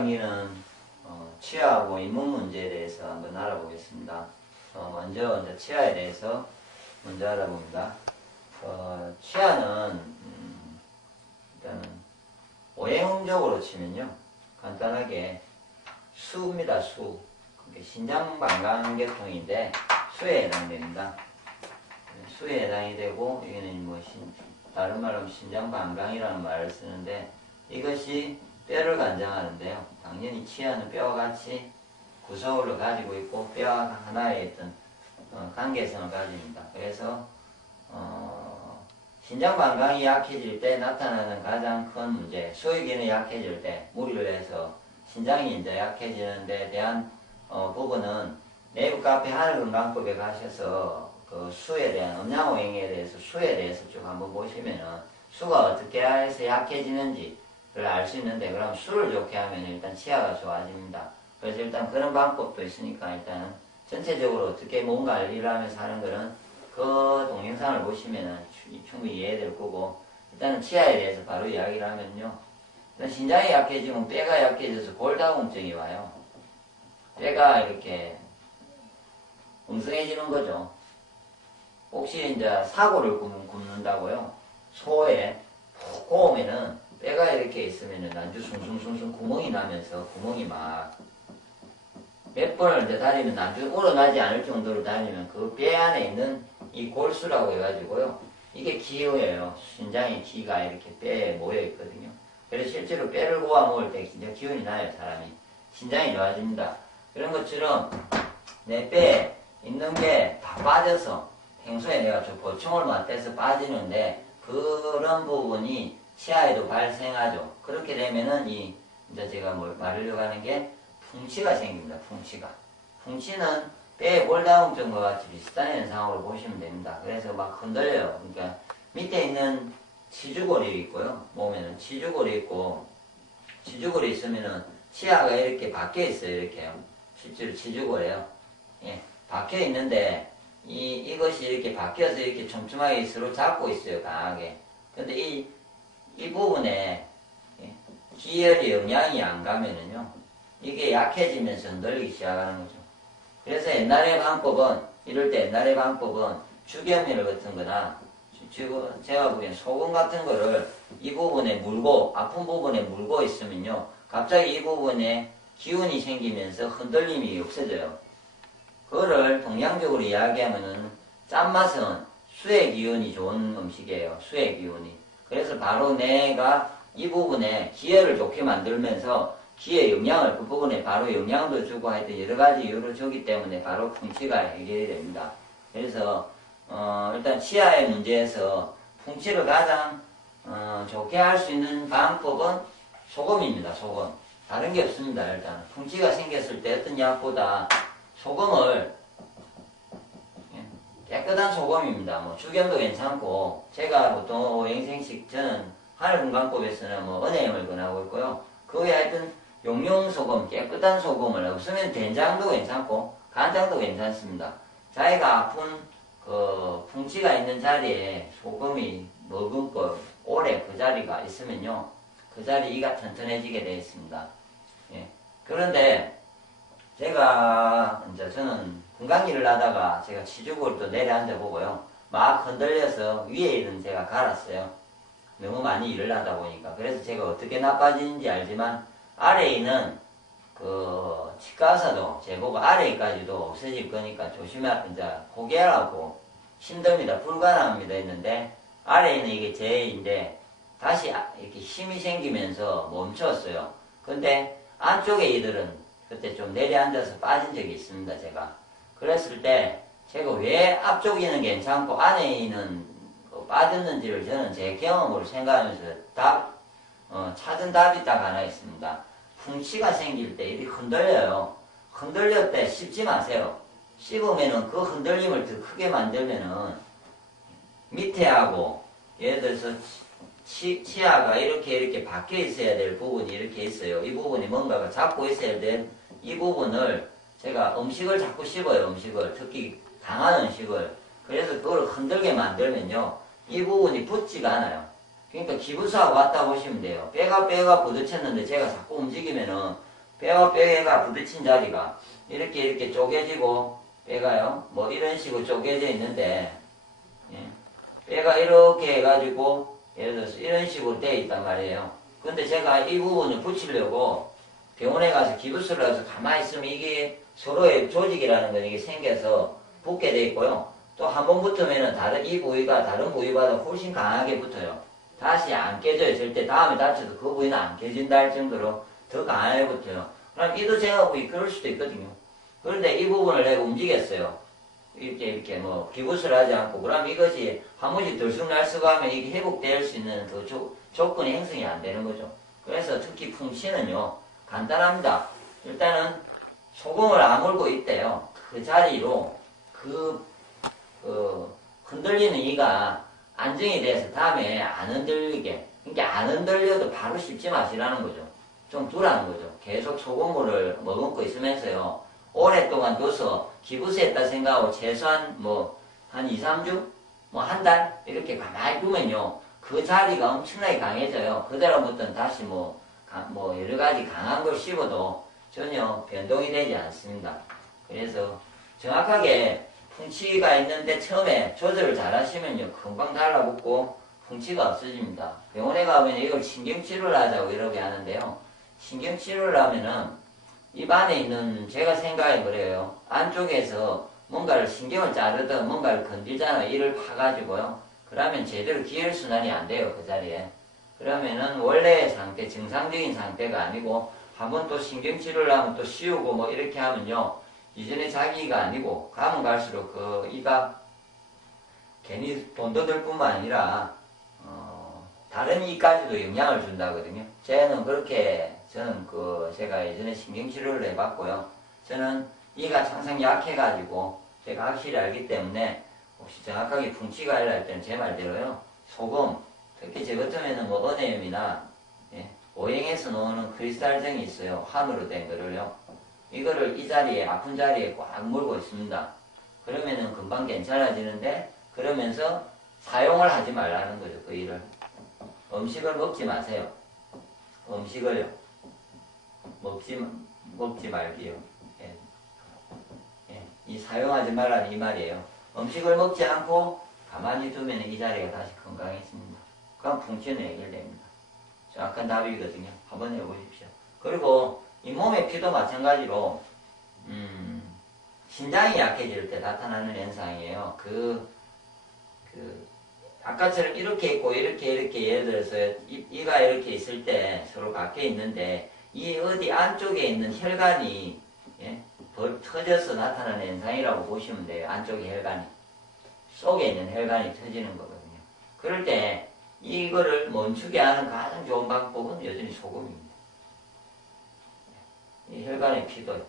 강의는 치아하고 잇몸 문제에 대해서 한번 알아보겠습니다. 먼저 이제 치아에 대해서 먼저 알아봅니다. 치아는 일단은 오행음적으로 치면요, 간단하게 수입니다. 수. 그게 신장방광계통인데 수에 해당됩니다. 수에 해당이 되고, 이거는 뭐 다른 말로 신장방광이라는 말을 쓰는데, 이것이 뼈를 관장하는데요. 당연히 치아는 뼈와 같이 구성을 가지고 있고 뼈와 하나의 어떤 관계성을 가집니다. 그래서 신장방광이 약해질 때 나타나는 가장 큰 문제, 수의 기능이 약해질 때 무리를 해서 신장이 이제 약해지는 데 대한 부분은 내부 카페 하늘건강법에 가셔서 그 수에 대한 음양오행에 대해서 수에 대해서 쭉 한번 보시면은 수가 어떻게 해서 약해지는지를 알 수 있는데, 그럼 수를 좋게 하면 일단 치아가 좋아집니다. 그래서 일단 그런 방법도 있으니까 일단은 전체적으로 어떻게 뭔가 일을 하면서 하는 거는 그 동영상을 보시면은 충분히 이해될 거고, 일단은 치아에 대해서 바로 이야기를 하면요. 일단 신장이 약해지면 뼈가 약해져서 골다공증이 와요. 뼈가 이렇게 엉성해지는 거죠. 혹시 이제 사고를 굽는다고요. 소에 푹 고우면은 뼈가 이렇게 있으면은 난주 숭숭숭숭 구멍이 나면서 구멍이 막 몇 번을 이제 다니면 난주 우러나지 않을 정도로 다니면 그 뼈 안에 있는 이 골수라고 해가지고요. 이게 기운이에요. 신장의 기가 이렇게 뼈에 모여 있거든요. 그래서 실제로 뼈를 고아 먹을 때 진짜 기운이 나요, 사람이. 신장이 좋아집니다. 그런 것처럼 내 뼈에 있는 게 다 빠져서 평소에 내가 좀 보충을 맞대서 빠지는데 그런 부분이 치아에도 발생하죠. 그렇게 되면은 이제 제가 말하려고 하는 게 풍치가 생깁니다. 풍치는 뼈의 골다공증과 같이 비슷한 현상으로 보시면 됩니다. 그래서 막 흔들려요. 그러니까 밑에 있는 치주골이 있고요. 몸에는 치주골이 있고, 치주골이 있으면은 치아가 이렇게 박혀 있어요. 이렇게요. 실제로 치주골이에요. 예, 박혀 있는데 이것이 이렇게 박혀서 이렇게 촘촘하게 서로 잡고 있어요. 강하게. 근데 이 부분에 기혈이 영양이 안 가면은요, 이게 약해지면서 흔들리기 시작하는 거죠. 그래서 이럴 때 옛날의 방법은 죽여밀 같은 거나, 제가 보기엔 소금 같은 거를 이 부분에 물고, 아픈 부분에 물고 있으면요, 갑자기 이 부분에 기운이 생기면서 흔들림이 없어져요. 그거를 동양적으로 이야기하면은 짠맛은 수의 기운이 좋은 음식이에요. 수의 기운이. 그래서 바로 내가 이 부분에 기혈을 좋게 만들면서 기의 영양을 그 부분에 바로 영양도 주고 하여튼 여러 가지 이유로 주기 때문에 바로 풍치가 해결이 됩니다. 그래서 일단 치아의 문제에서 풍치를 가장 좋게 할 수 있는 방법은 소금입니다. 소금. 다른 게 없습니다. 일단 풍치가 생겼을 때 어떤 약보다 소금을, 깨끗한 소금입니다. 뭐 죽염도 괜찮고, 제가 보통 오행생식 저는 하늘건강법에서는 은행을 권하고 있고요. 그 외에 하여튼 용용소금, 깨끗한 소금을, 없으면 된장도 괜찮고 간장도 괜찮습니다. 자기가 아픈 그 풍치가 있는 자리에 소금이 머금고 오래 그 자리가 있으면요, 그 자리 이가 튼튼해지게 되어 있습니다. 예. 그런데 저는 건강일을 하다가 제가 치주골을 또 내려앉아 보고요, 막 흔들려서 위에 있는 제가 갈았어요. 너무 많이 일을 하다 보니까. 그래서 제가 어떻게 나빠지는지 알지만 아래에 있는 그 치과의사도 제보고 아래까지도 없어질 거니까 이제 포기하라고, 힘듭니다. 불가능합니다 했는데, 아래에 있는 이게 제인데 다시 이렇게 힘이 생기면서 멈췄어요. 근데 안쪽에 이들은 그때 좀 내려앉아서 빠진 적이 있습니다. 제가 그랬을 때 제가 왜 앞쪽에는 괜찮고 안에 있는 빠졌는지를 저는 제 경험으로 생각하면서 찾은 답이 딱 하나 있습니다. 풍치가 생길 때 이렇게 흔들려요. 흔들릴 때 씹지 마세요. 씹으면은 그 흔들림을 더 크게 만들면은 밑에 하고, 예를 들어서 치아가 이렇게 박혀 있어야 될 부분이 이렇게 있어요. 이 부분이 뭔가가 잡고 있어야 될 이 부분을 제가 음식을 자꾸 씹어요. 음식을. 특히 강한 음식을. 그래서 그걸 흔들게 만들면요, 이 부분이 붙지가 않아요. 그러니까 기부사가 왔다 보시면 돼요. 뼈가 부딪혔는데 제가 자꾸 움직이면은 뼈와 뼈가 부딪힌 자리가 이렇게 쪼개지고 뼈가요 뭐 이런 식으로 쪼개져 있는데 예. 뼈가 이렇게 해가지고 예를 들어서 이런 식으로 돼 있단 말이에요. 근데 제가 이 부분을 붙이려고 병원에 가서 기부스를 해서 가만히 있으면 이게 서로의 조직이라는 건 이게 생겨서 붙게 돼 있고요. 또 한 번 붙으면은 다른 이 부위가 다른 부위보다 훨씬 강하게 붙어요. 다시 안 깨져요. 절대 다음에 다쳐도 그 부위는 안 깨진다 할 정도로 더 강하게 붙어요. 그럼 이도 제가 보기 그럴 수도 있거든요. 그런데 이 부분을 내가 움직였어요. 이렇게 뭐 기부스를 하지 않고 그럼 이것이 한 번씩 들쑥날쑥하면 이게 회복될 수 있는 그 조건이 형성이 안 되는 거죠. 그래서 특히 풍치는요 간단합니다. 일단은 소금을 아물고 있대요. 그 자리로 흔들리는 이가 안정이 돼서 다음에 안 흔들리게. 그러니까 안 흔들려도 바로 씹지 마시라는 거죠. 좀 두라는 거죠. 계속 소금물을 머금고 있으면서요. 오랫동안 둬서 기부스했다 생각하고 최소한 한 2, 3주? 한 달? 이렇게 가만히 두면요. 그 자리가 엄청나게 강해져요. 그다음부터는 다시 여러 가지 강한 걸 씹어도 전혀 변동이 되지 않습니다. 그래서 정확하게 풍치가 있는데 처음에 조절을 잘 하시면요. 금방 달라붙고 풍치가 없어집니다. 병원에 가면 이걸 신경치료를 하자고 이렇게 하는데요. 신경치료를 하면은 입 안에 있는 제가 생각해 그래요. 안쪽에서 뭔가를 신경을 자르든 뭔가를 건들잖아요. 이를 파가지고요. 그러면 제대로 기혈순환이 안 돼요. 그 자리에. 그러면은 원래의 상태, 정상적인 상태가 아니고 한번 또 신경치료를 하면 또 씌우고 이렇게 하면요. 이전에 자기가 아니고 가면 갈수록 그 이가 괜히 돈 더 들 뿐만 아니라 다른 이까지도 영향을 준다거든요. 저는 제가 예전에 신경치료를 해봤고요. 저는 이가 항상 약해가지고 제가 확실히 알기 때문에 혹시 정확하게 풍치가 알려할 때는 제 말대로요. 소금, 특히 제 같으면은 은혜염이나 오행에서 나오는 크리스탈정이 있어요. 환으로 된 거를요. 이거를 이 자리에 아픈 자리에 꽉 물고 있습니다. 그러면은 금방 괜찮아지는데 그러면서 사용을 하지 말라는 거죠. 그 일을. 음식을 먹지 마세요. 음식을요. 먹지 말기요. 예. 예. 이 사용하지 말라는 이 말이에요. 음식을 먹지 않고 가만히 두면 이 자리가 다시 건강해집니다. 그럼 풍치는 해결됩니다. 정확한 답이거든요. 한번 해보십시오. 그리고 이 몸의 피도 마찬가지로 신장이 약해질 때 나타나는 현상이에요. 아까처럼 이렇게 있고 이렇게 예를 들어서 이가 이렇게 있을 때 서로 밖에 있는데 이 어디 안쪽에 있는 혈관이 터져서 나타나는 현상이라고 보시면 돼요. 안쪽에 혈관이 속에 있는 혈관이 터지는 거거든요. 그럴 때 이거를 멈추게 하는 가장 좋은 방법은 여전히 소금입니다. 이 혈관의 피도요.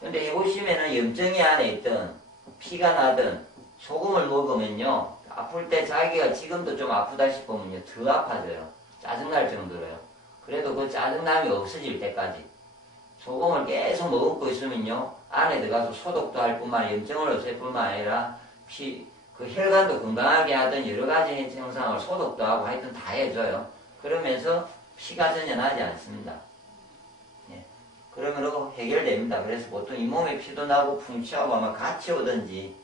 근데 해보시면은 염증이 안에 있든 피가 나든 소금을 먹으면요. 아플 때 자기가 지금도 좀 아프다 싶으면요. 더 아파져요. 짜증날 정도로요. 그래도 그 짜증남이 없어질 때까지 소금을 계속 머금고 있으면요. 안에 들어가서 소독도 할 뿐만 아니라 염증을 없앨 뿐만 아니라 그 혈관도 건강하게 하던 여러 가지 증상을 소독도 하고 하여튼 다 해줘요. 그러면서 피가 전혀 나지 않습니다. 예. 그러면 해결됩니다. 그래서 보통 잇몸에 피도 나고 풍치하고 아마 같이 오든지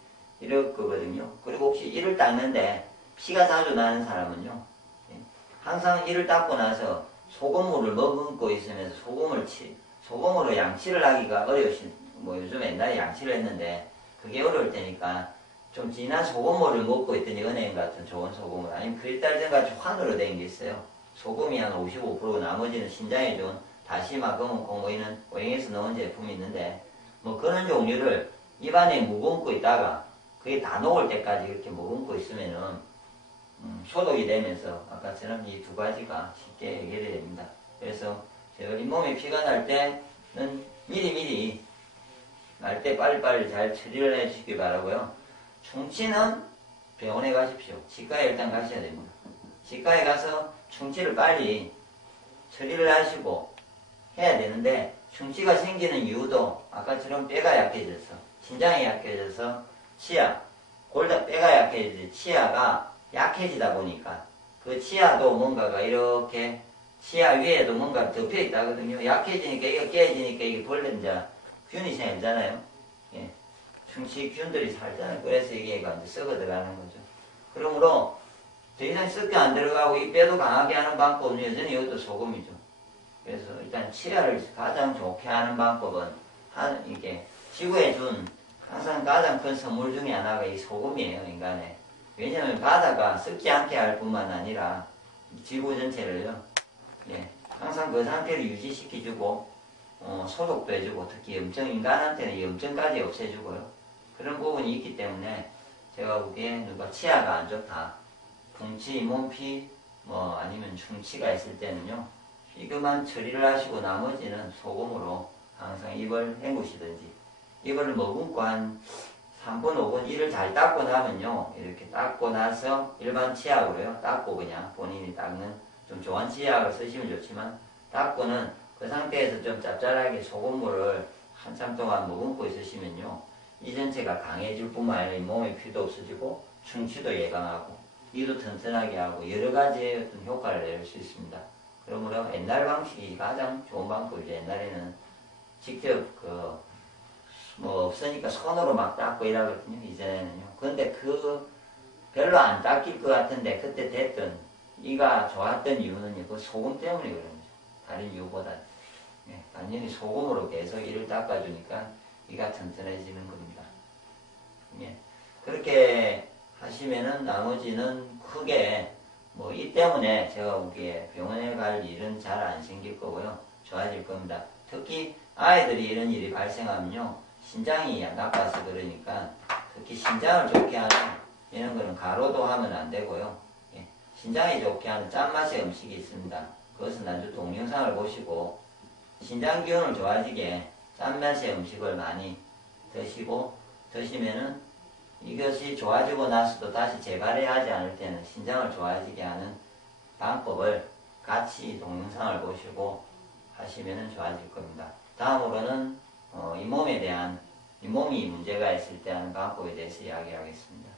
이럴 거거든요. 그리고 혹시 이를 닦는데 피가 자주 나는 사람은요. 예. 항상 이를 닦고 나서 소금물을 머금고 있으면서 소금으로 양치를 하기가 어려우신, 요즘 옛날에 양치를 했는데 그게 어려울 테니까 좀 진한 소금물을 먹고 있더니 은행 같은 좋은 소금물 아니면 크리스탈전 같이 환으로 된 게 있어요. 소금이 한 55%고 나머지는 신장에 좋은 다시마, 검은콩 이런 오행에서 나온 제품이 있는데 그런 종류를 입안에 머금고 있다가 그게 다 녹을 때까지 이렇게 머금고 있으면은 소독이 되면서 아까처럼 이 두 가지가 쉽게 해결이 됩니다. 그래서 제가 잇몸에 피가 날 때는 미리 날 때 빨리빨리 잘 처리를 해주시기 바라고요. 충치는 병원에 가십시오. 치과에 일단 가셔야 됩니다. 치과에 가서 충치를 빨리 처리를 하시고 해야 되는데 충치가 생기는 이유도 아까처럼 뼈가 약해져서 신장이 약해져서 뼈가 약해져서 치아가 약해지다 보니까 그 치아도 뭔가가 이렇게 치아 위에도 뭔가 덮여 있다거든요. 약해지니까 이게 깨지니까 이게 벌레 이제 균이 생기잖아요. 예. 충치균들이 살잖아요. 그래서 이게 이제 썩어 들어가는 거죠. 그러므로 더 이상 썩게 안 들어가고 이 뼈도 강하게 하는 방법은 여전히 이것도 소금이죠. 그래서 일단 치아를 가장 좋게 하는 방법은 이게 지구에 준 항상 가장 큰 선물 중에 하나가 이 소금이에요, 인간에. 왜냐하면 바다가 썩지 않게 할 뿐만 아니라 지구 전체를요, 예, 항상 그 상태를 유지시켜주고, 소독도 해주고, 특히 염증, 인간한테는 염증까지 없애주고요. 그런 부분이 있기 때문에 제가 보기에 누가 치아가 안 좋다, 풍치, 잇몸피, 아니면 충치가 있을 때는요, 이것만 처리를 하시고 나머지는 소금으로 항상 입을 헹구시든지, 입을 머금고 한 3분, 5분 이를 잘 닦고 나면요, 이렇게 닦고 나서 일반 치약으로요, 닦고 그냥 본인이 닦는 좀 좋은 치약을 쓰시면 좋지만, 닦고는 그 상태에서 좀 짭짤하게 소금물을 한참 동안 머금고 있으시면요, 이 전체가 강해질 뿐만 아니라 몸의 피도 없어지고, 충치도 예방하고, 이도 튼튼하게 하고, 여러 가지의 어떤 효과를 낼 수 있습니다. 그러므로 옛날 방식이 가장 좋은 방법이죠. 옛날에는 직접 없으니까 손으로 막 닦고 이러거든요. 이전에는요. 근데 별로 안 닦일 것 같은데 그때 됐던 이가 좋았던 이유는요. 그 소금 때문에 그런 거죠. 다른 이유보다. 예, 완전히 소금으로 계속 이를 닦아주니까 이가 튼튼해지는 겁니다. 예, 그렇게 하시면은 나머지는 크게 이 때문에 제가 보기에 병원에 갈 일은 잘 안 생길 거고요. 좋아질 겁니다. 특히 아이들이 이런 일이 발생하면요. 신장이 나빠서 그러니까 특히 신장을 좋게 하는 이런 거는 가로도 하면 안 되고요. 예, 신장이 좋게 하는 짠맛의 음식이 있습니다. 그것은 나중에 동영상을 보시고 신장 기운을 좋아지게 짠맛의 음식을 많이 드시면은 이것이 좋아지고 나서도 다시 재발해야 하지 않을 때는 신장을 좋아지게 하는 방법을 같이 동영상을 보시고 하시면 좋아질 겁니다. 다음으로는 잇몸이 문제가 있을 때 하는 방법에 대해서 이야기하겠습니다.